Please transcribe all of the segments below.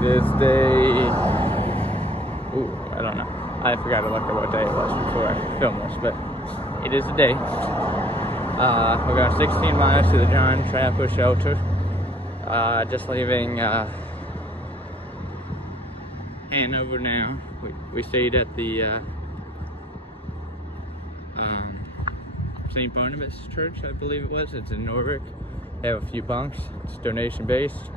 It is day... Ooh, I don't know. I forgot to look at what day it was before I filmed this, but it is a day. We're going 16 miles to the John Trapper Shelter. Just leaving Hanover now. We stayed at the St. Barnabas Church, I believe it was. It's in Norfolk. They have a few bunks. It's donation based.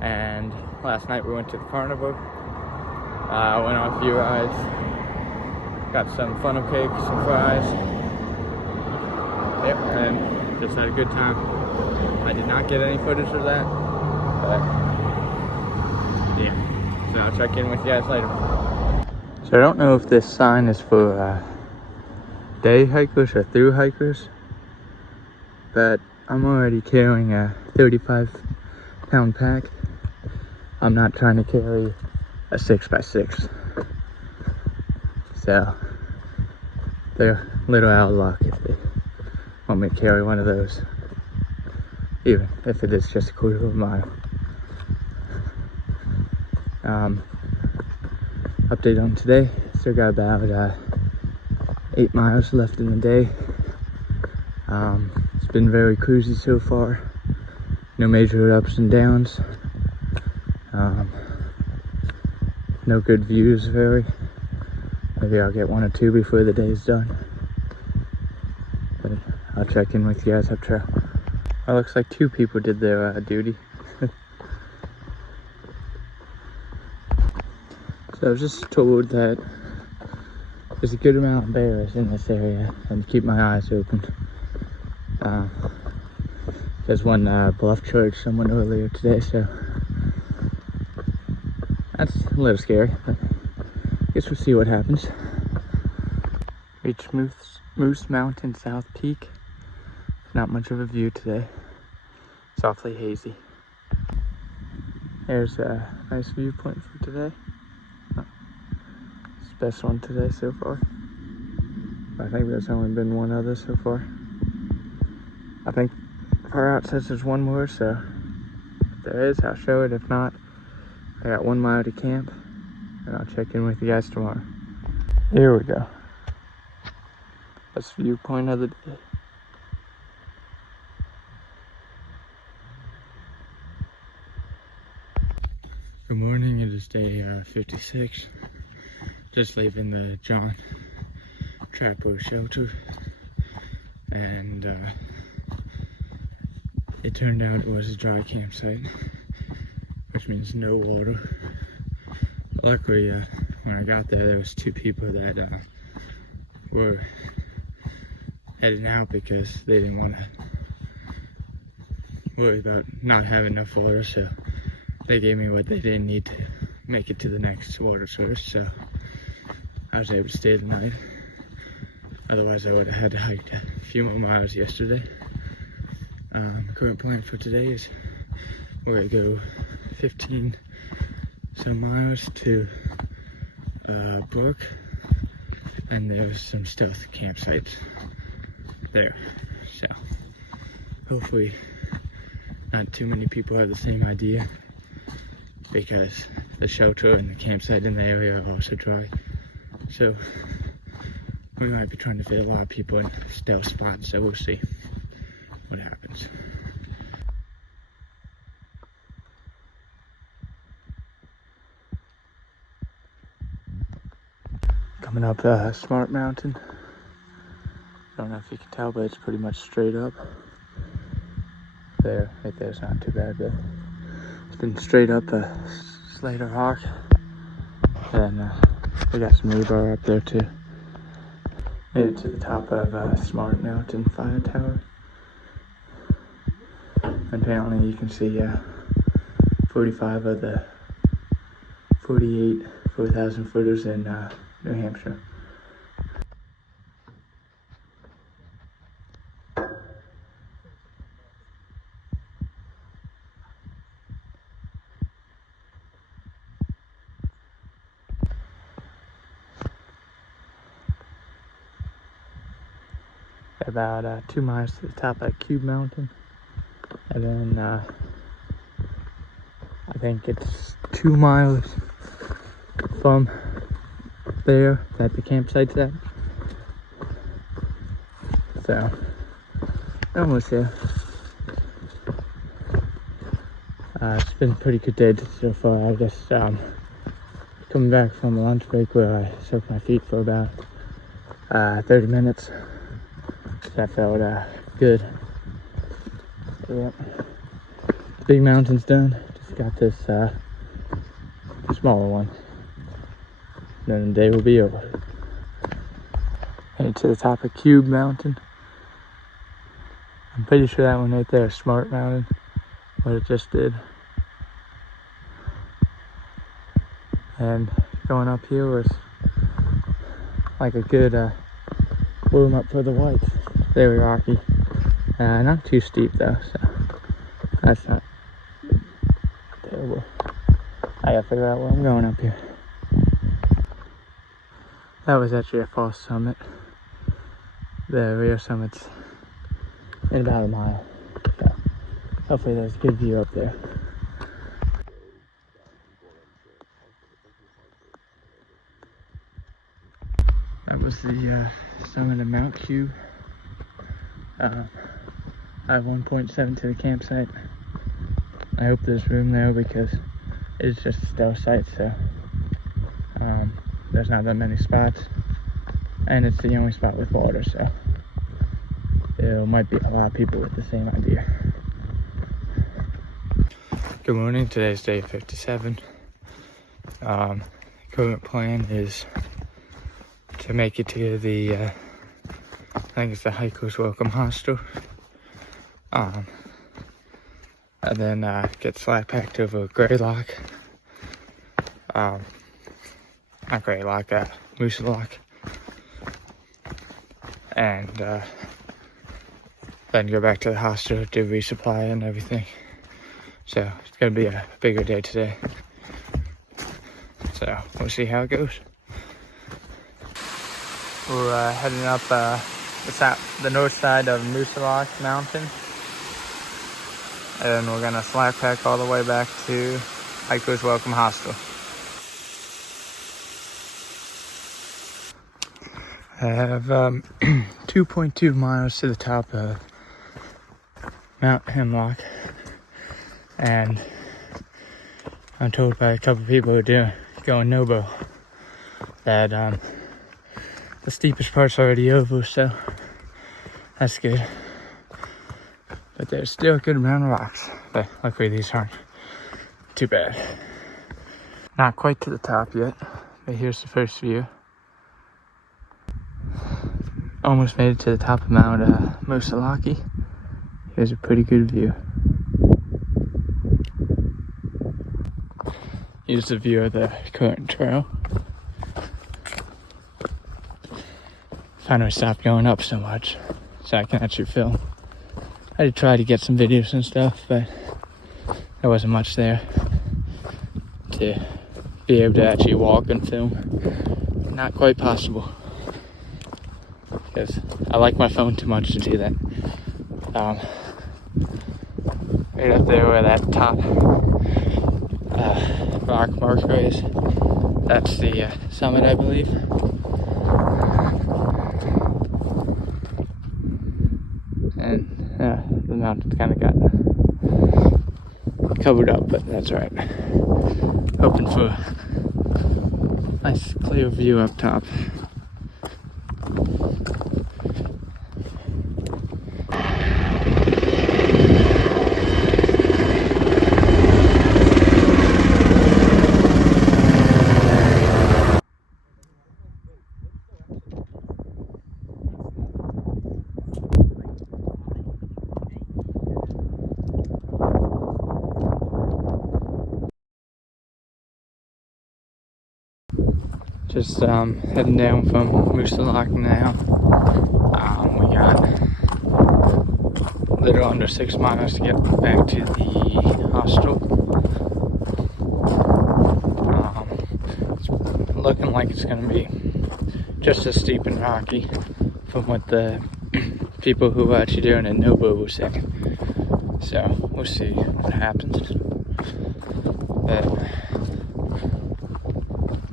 And last night we went to the carnival. Went on a few rides. Got some funnel cake, some fries. Yep, and just had a good time. I did not get any footage of that, but yeah. So I'll check in with you guys later. So I don't know if this sign is for day hikers or through hikers, but I'm already carrying a 35-pound pack. I'm not trying to carry a 6x6. So they're a little out of luck if they want me to carry one of those, even if it is just a quarter of a mile. Update on today. Still got about 8 miles left in the day. It's been very cruisy so far. No major ups and downs. No good views, very. Maybe I'll get one or two before the day's done. But I'll check in with you guys up trail. It looks like 2 people did their duty. So I was just told that there's a good amount of bears in this area and to keep my eyes open. There's one bluff charged someone earlier today, so that's a little scary, but I guess we'll see what happens. Reached Moose Mountain South Peak. Not much of a view today. It's awfully hazy. There's a nice viewpoint for today. It's the best one today so far. I think there's only been one other so far. I think Far Out says there's one more, so if there is, I'll show it. If not, I got 1 mile to camp, and I'll check in with you guys tomorrow. Here we go. Best viewpoint of the day. Good morning, it is day 56. Just leaving the John Trapper Shelter, and it turned out it was a dry campsite, which means no water. Luckily, when I got there was 2 people that were heading out because they didn't want to worry about not having enough water, so they gave me what they didn't need to make it to the next water source, so I was able to stay the night. Otherwise I would have had to hike a few more miles yesterday. Current plan for today is we're gonna go 15 some miles to Brook, and there's some stealth campsites there, so hopefully not too many people have the same idea, because the shelter and the campsite in the area are also dry, so we might be trying to fit a lot of people in stealth spots, so we'll see what happens. Coming up Smart Mountain. Don't know if you can tell, but it's pretty much straight up. There, right there's not too bad, but it's been straight up Slater Rock. And we got some rebar up there too. Made it to the top of Smart Mountain Fire Tower. Apparently you can see 45 of the 48 4,000 footers in New Hampshire. About 2 miles to the top of Cube Mountain, and then I think it's 2 miles from there that the campsite's at. So, almost there. It's been a pretty good day so far. I just coming back from a lunch break where I soaked my feet for about 30 minutes. That felt good. Yep. The big mountain's done. Just got this smaller one. Then the day will be over. Headed to the top of Cube Mountain. I'm pretty sure that one right there is Smart Mountain. What it just did. And going up here was like a good warm up for the whites. Very rocky. Not too steep though, so that's not terrible. I gotta figure out where I'm going up here. That was actually a false summit. The real summit's in about a mile. So hopefully there's a good view up there. That was the summit of Mount Cube. I have 1.7 to the campsite. I hope there's room there because it's just a stealth site, so there's not that many spots. And it's the only spot with water, so there might be a lot of people with the same idea. Good morning, today's day 57. Current plan is to make it to the, I think it's the Hikers Welcome Hostel. And then get slide packed over Greylock. Not Greylock, Moose Lock. And then go back to the hostel, do resupply and everything. So it's gonna be a bigger day today. So we'll see how it goes. We're heading up the north side of Moose Lock Mountain. And we're gonna slide pack all the way back to Hikers Welcome Hostel. I have 2.2 miles to the top of Mount Hemlock, and I'm told by a couple people who are going Nobo that the steepest part's already over, so that's good. But there's still a good amount of rocks, but luckily these aren't too bad. Not quite to the top yet, but here's the first view. Almost made it to the top of Mount Moosilauke. Here's a pretty good view. Here's the view of the current trail. Finally stopped going up so much, so I can actually film. I did try to get some videos and stuff, but there wasn't much there to be able to actually walk and film. Not quite possible, because I like my phone too much to do that. Right up there where that top rock marker is, that's the summit, I believe. And the mountain's kind of got covered up, but that's alright. Hoping for a nice clear view up top. Just heading down from Moosilauke now. We got a little under 6 miles to get back to the hostel. It's looking like it's going to be just as steep and rocky from what the people who are actually doing it in Nobo were saying. So we'll see what happens.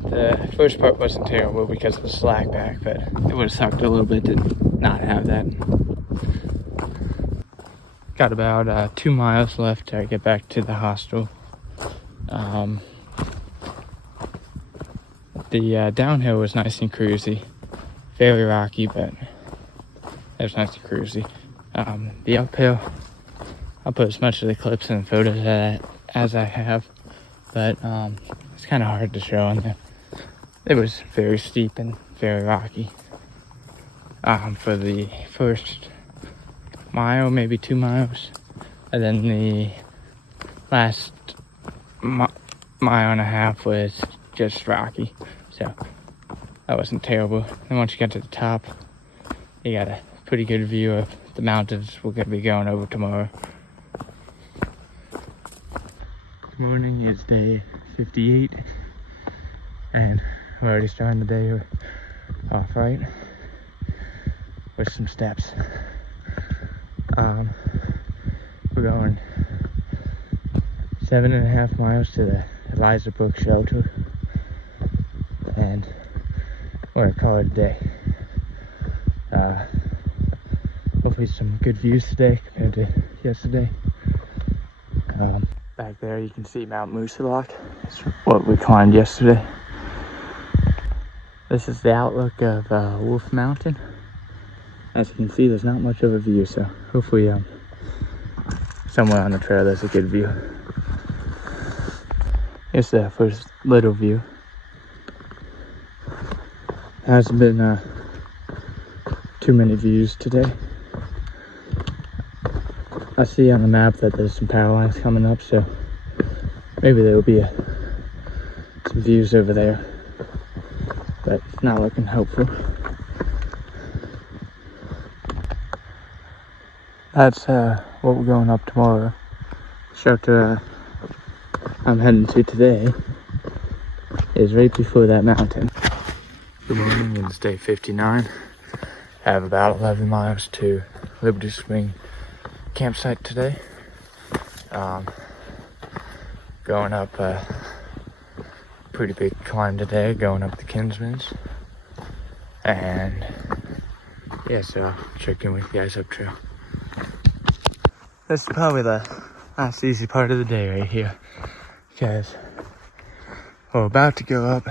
The first part wasn't terrible because of the slack back, but it would have sucked a little bit to not have that. Got about 2 miles left to get back to the hostel. The downhill was nice and cruisy, very rocky, but it was nice and cruisy. The uphill, I'll put as much of the clips and photos of that as I have, but it's kind of hard to show on there. It was very steep and very rocky. For the first mile, maybe 2 miles, and then the last mile and a half was just rocky, so that wasn't terrible. And once you get to the top, you got a pretty good view of the mountains we're gonna be going over tomorrow. Good morning, it's day 58, and we're already starting the day off right with some steps. We're going 7.5 miles to the Eliza Brook shelter, and we're gonna call it a day. Hopefully some good views today compared to yesterday. Back there you can see Mount Moosilauke. It's what we climbed yesterday. This is the outlook of Wolf Mountain. As you can see, there's not much of a view, so hopefully somewhere on the trail there's a good view. Here's the first little view. Hasn't been too many views today. I see on the map that there's some power lines coming up, so maybe there will be some views over there, but it's not looking hopeful. That's what we're going up tomorrow. Shelter I'm heading to today is right before that mountain. Good morning, it's day 59. I have about 11 miles to Liberty Spring campsite today. Going up a pretty big climb today, going up the Kinsmans. And yeah, so I'll check in with you guys up trail. This is probably the last easy part of the day right here, because we're about to go up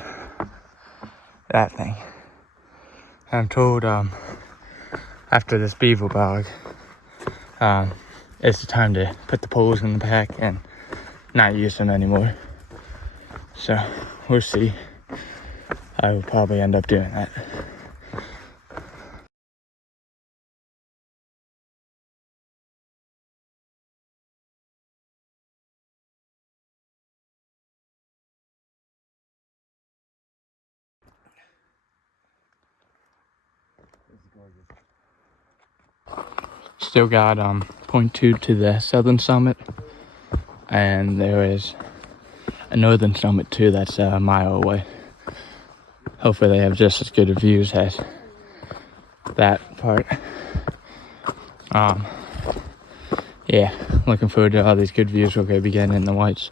that thing. I'm told after this beaver bog, it's the time to put the poles in the back and not use them anymore. So we'll see. I will probably end up doing that. Still got 0.2 to the southern summit, and there is a northern summit too that's a mile away. Hopefully they have just as good of views as that part. Yeah, looking forward to all these good views we're going to be getting in the Whites.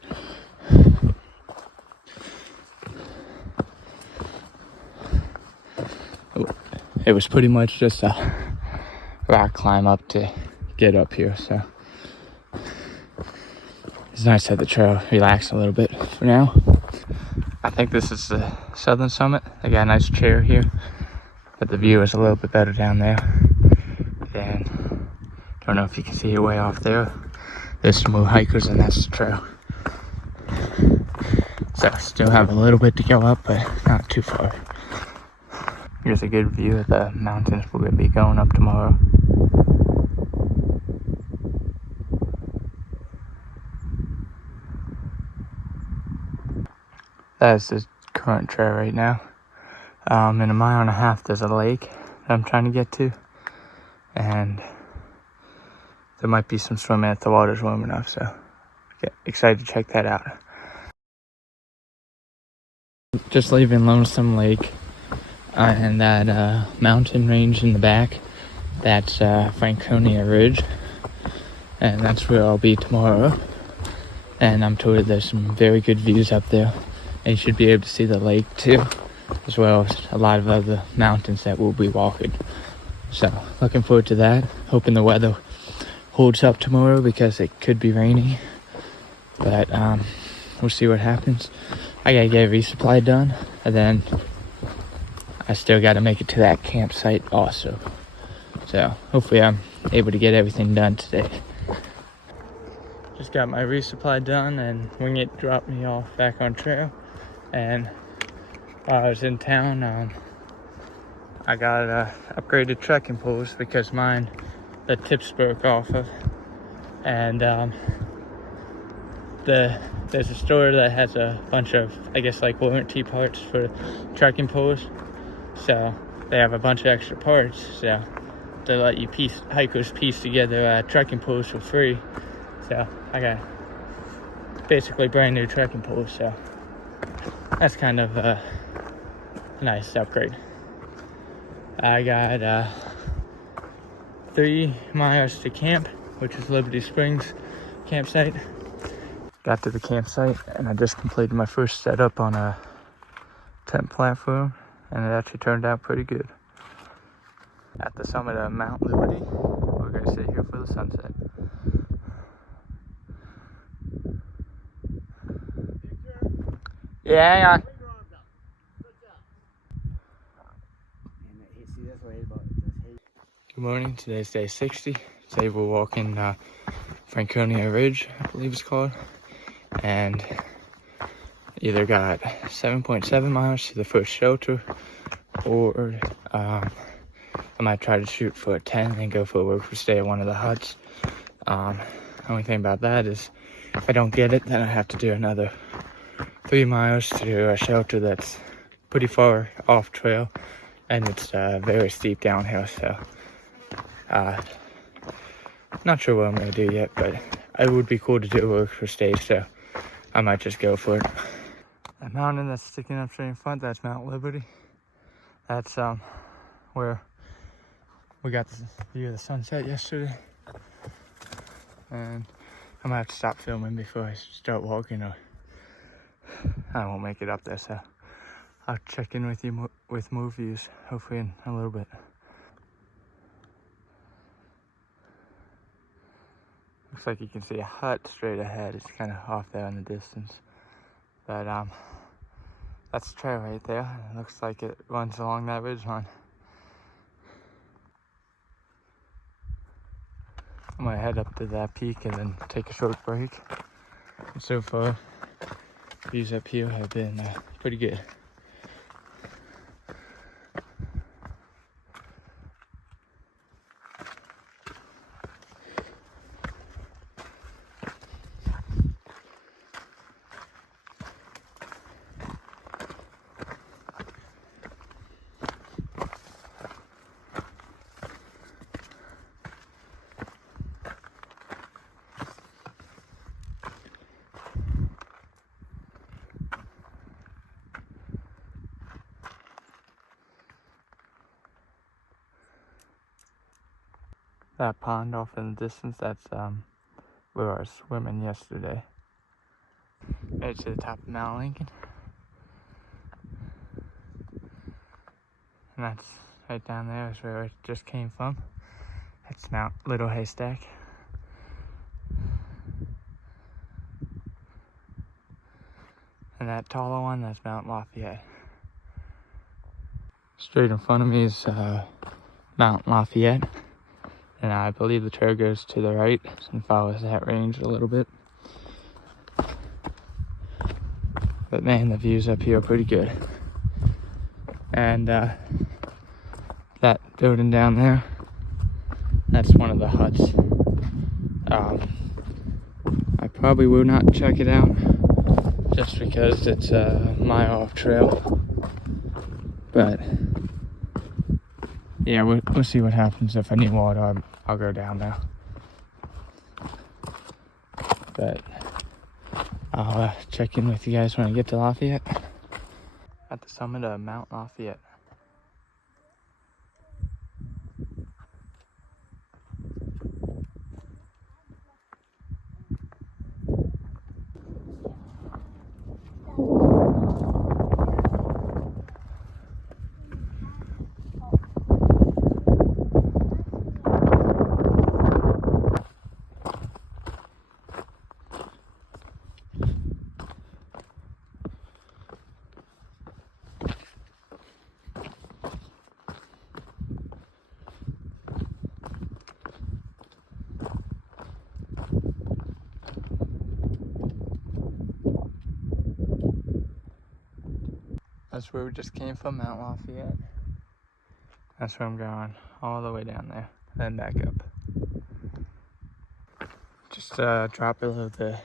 It was pretty much just a rock climb up to get up here, so it's nice to have the trail relax a little bit for now. I think this is the southern summit. I got a nice chair here, but the view is a little bit better down there. And don't know if you can see it way off there. There's some more hikers, and that's the trail. So still have a little bit to go up, but not too far. Here's a good view of the mountains we're going to be going up tomorrow. That's the current trail right now. In a mile and a half there's a lake that I'm trying to get to, and there might be some swimming if the water's warm enough, so get excited to check that out. Just leaving Lonesome Lake and that mountain range in the back, that's Franconia Ridge, and that's where I'll be tomorrow. and I'm told there's some very good views up there, and you should be able to see the lake too, as well as a lot of other mountains that we'll be walking. So looking forward to that. Hoping the weather holds up tomorrow because it could be raining, but we'll see what happens. I gotta get a resupply done, and then I still gotta make it to that campsite also. So hopefully I'm able to get everything done today. Just got my resupply done, and Wingit dropped me off back on trail. And while I was in town, I got upgraded trekking poles because mine, the tips broke off of. And there's a store that has a bunch of, I guess, like warranty parts for trekking poles. So they have a bunch of extra parts, so to let you hikers piece together trekking poles for free. So I got basically brand new trekking poles, so that's kind of a nice upgrade. I got 3 miles to camp, which is Liberty Springs campsite. Got to the campsite, and I just completed my first setup on a tent platform, and it actually turned out pretty good. At the summit of Mount Liberty, we're gonna sit here for the sunset. Yeah. Good morning. Today's day 60. Today we're walking Franconia Ridge, I believe it's called, and either got 7.7 miles to the first shelter, or I might try to shoot for a 10 and go for a worker stay at one of the huts. Only thing about that is if I don't get it, then I have to do another 3 miles to a shelter that's pretty far off trail, and it's very steep downhill, so not sure what I'm going to do yet, but it would be cool to do a worker stay, so I might just go for it. That mountain that's sticking up straight in front, that's Mount Liberty. That's where we got the view of the sunset yesterday. And I might have to stop filming before I start walking, or I won't make it up there, so I'll check in with you with more views, hopefully in a little bit. Looks like you can see a hut straight ahead. It's kind of off there in the distance, but that's the trail right there. It looks like it runs along that ridgeline. I'm gonna head up to that peak and then take a short break. And so far, views up here have been pretty good. That pond off in the distance, that's where I was swimming yesterday. Right to the top of Mount Lincoln. And that's right down there is where it just came from. That's Mount Little Haystack. And that taller one, that's Mount Lafayette. Straight in front of me is Mount Lafayette. And I believe the trail goes to the right and follows that range a little bit. But man, the views up here are pretty good. And that building down there, that's one of the huts. I probably will not check it out just because it's a mile off trail. But yeah, we'll see what happens. If I need water, I'll go down there. But I'll check in with you guys when I get to Lafayette. At the summit of Mount Lafayette. That's where we just came from, Mount Lafayette. That's where I'm going, all the way down there, then back up. Just drop below the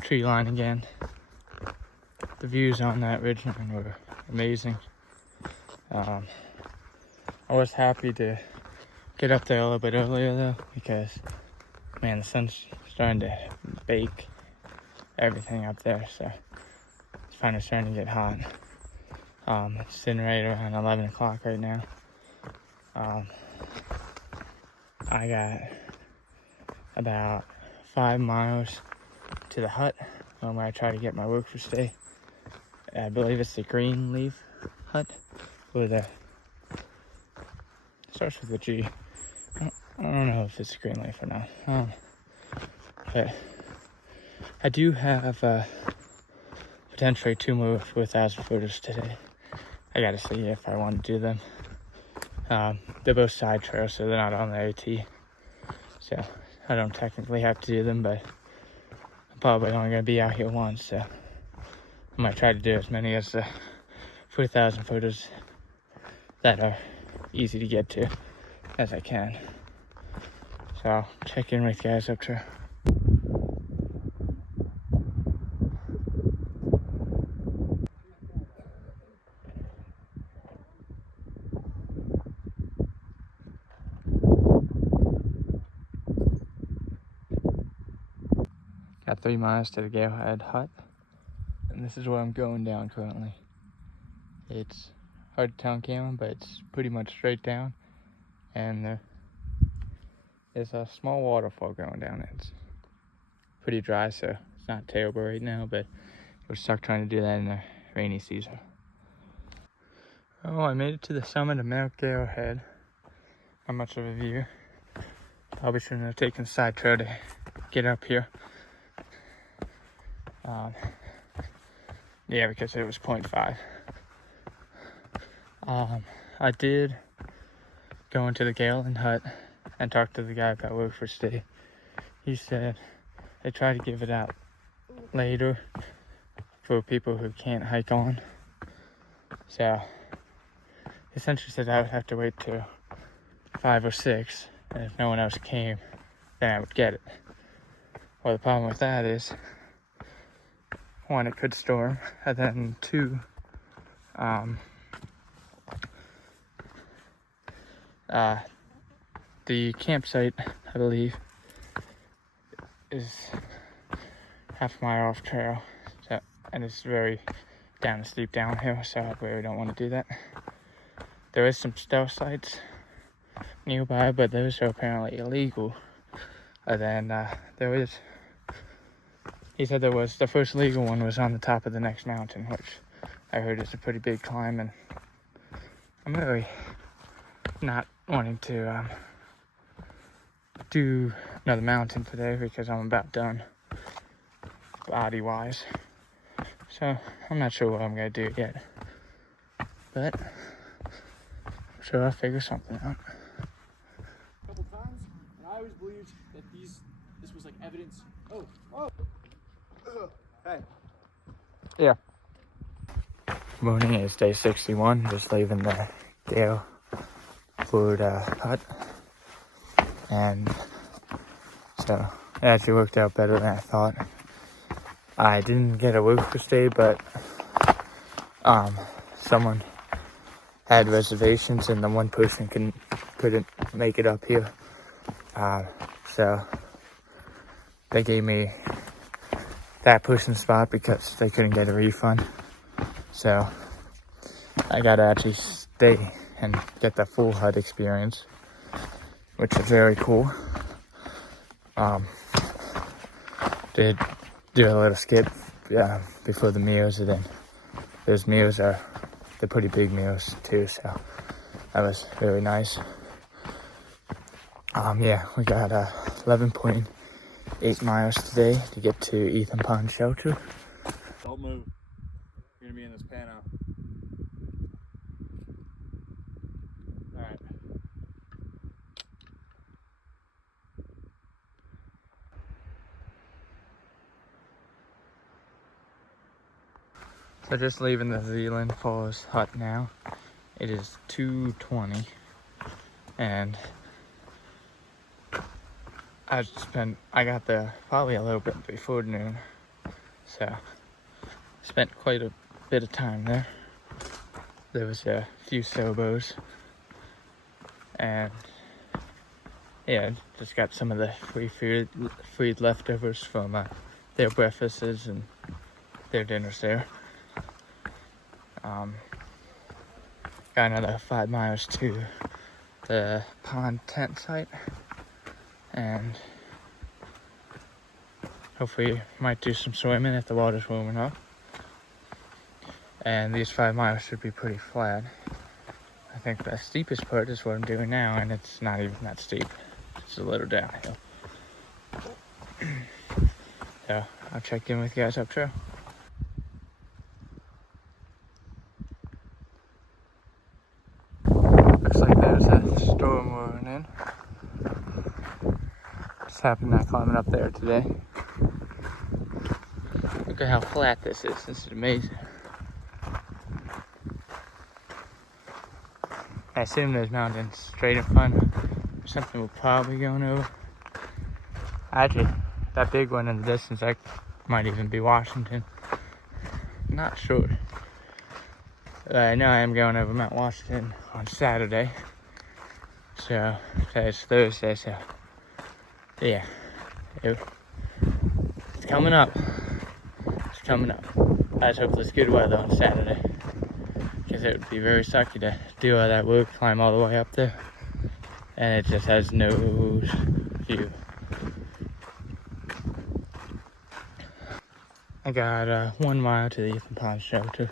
tree line again. The views on that ridgeline were amazing. I was happy to get up there a little bit earlier though, because man, the sun's starting to bake everything up there, so it's finally starting to get hot. It's sitting right around 11 o'clock right now. I got about 5 miles to the hut where I try to get my work for stay. I believe it's the Greenleaf hut with a starts with a G. I don't know if it's Greenleaf or not. But I do have potentially 2 more 4,000 footers today. I gotta see if I want to do them. They're both side trails, so they're not on the AT. So I don't technically have to do them, but I'm probably only gonna be out here once, so I might try to do as many as the 4,000 footers that are easy to get to as I can. So I'll check in with you guys up there. Got 3 miles to the Galehead hut, and this is where I'm going down currently. It's hard to tell on camera, but it's pretty much straight down, and there's a small waterfall going down. It's pretty dry, so it's not terrible right now, but we're stuck trying to do that in the rainy season. Oh, I made it to the summit of Mount Galehead. Not much of a view. Probably shouldn't have taken the side trail to get up here. Yeah, because it was 0.5. I did go into the Galen hut and talk to the guy about work for stay. He said they try to give it out later for people who can't hike on. So essentially said I would have to wait till 5 or 6, and if no one else came, then I would get it. Well, the problem with that is, 1, it could storm, and then 2, the campsite, I believe, is half a mile off trail, so, and it's very down a steep downhill, so I really don't want to do that. There is some stealth sites nearby, but those are apparently illegal. And then he said the first legal one was on the top of the next mountain, which I heard is a pretty big climb, and I'm really not wanting to do another mountain today because I'm about done body-wise. So I'm not sure what I'm gonna do yet, but I'm sure I'll figure something out. A couple times, and I always believed that this was like evidence. Hey. Yeah. Morning is day 61, just leaving the Gale Food hut, and so it actually worked out better than I thought. I didn't get a work for stay, but someone had reservations and the one person couldn't make it up here, so they gave me that person's spot because they couldn't get a refund. So I got to actually stay and get the full hut experience, which is very cool. Did do a little skip before the meals, and then those meals they're pretty big meals too, so that was really nice. Yeah, we got 11.8 miles today to get to Ethan Pond Shelter. Don't move. You're gonna be in this pan out. Alright. So just leaving the Zealand Falls hut now. It is 2:20 and I got there probably a little bit before noon. So spent quite a bit of time there. There was a few Sobos and yeah, just got some of the free food leftovers from their breakfasts and their dinners there. Got another 5 miles to the pond tent site, and hopefully might do some swimming if the water's warming up. And these 5 miles should be pretty flat. I think the steepest part is what I'm doing now, and it's not even that steep. It's a little downhill. So I'll check in with you guys up trail. Looks like there's a storm rolling in. Just happened to climbing up there today. Look at how flat this is. This is amazing. I assume there's mountains straight in front. Something we're probably going over. Actually, that big one in the distance, that might even be Washington. Not sure. I know I am going over Mount Washington on Saturday. So today's Thursday, so yeah. It's coming up. It's coming up. I just hope there's good weather on Saturday, because it would be very sucky to do all that work, climb all the way up there, and it just has no view. I got 1 mile to the Ethan Pond shelter.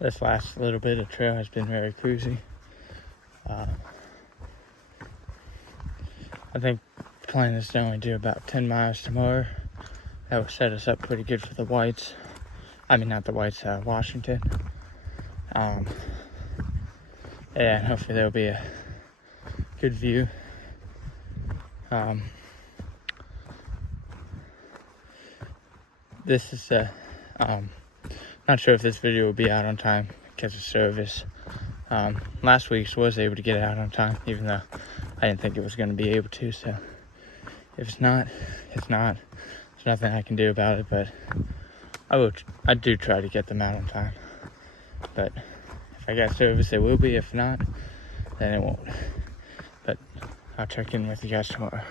This last little bit of trail has been very cruisy. I think the plan is to only do about 10 miles tomorrow. That will set us up pretty good for the Whites. I mean, not the Whites, Washington. Yeah, and hopefully there'll be a good view. This is not sure if this video will be out on time because of service. Last week's was able to get it out on time, even though I didn't think it was going to be able to. So if it's not, it's not. There's nothing I can do about it, but I do try to get them out on time. But if I got service, it will be. If not, then it won't. But I'll check in with you guys tomorrow.